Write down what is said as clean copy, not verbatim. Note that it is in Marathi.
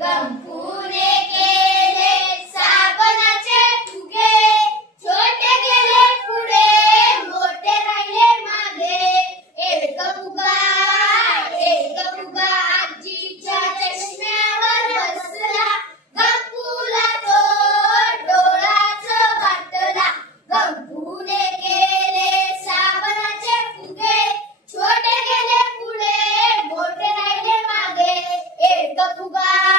गंपूने केले साबणाचे फुगे, छोटे गेले पुढे मोठे राहिले मागे. एक फुगा आजीच्या चष्म्यावर बसला, गंपूला तो डोळाच वाटला. गंपूने केले साबणाचे फुगे, छोटे गेले पुढे मोठे राहिले मागे. एक फुगा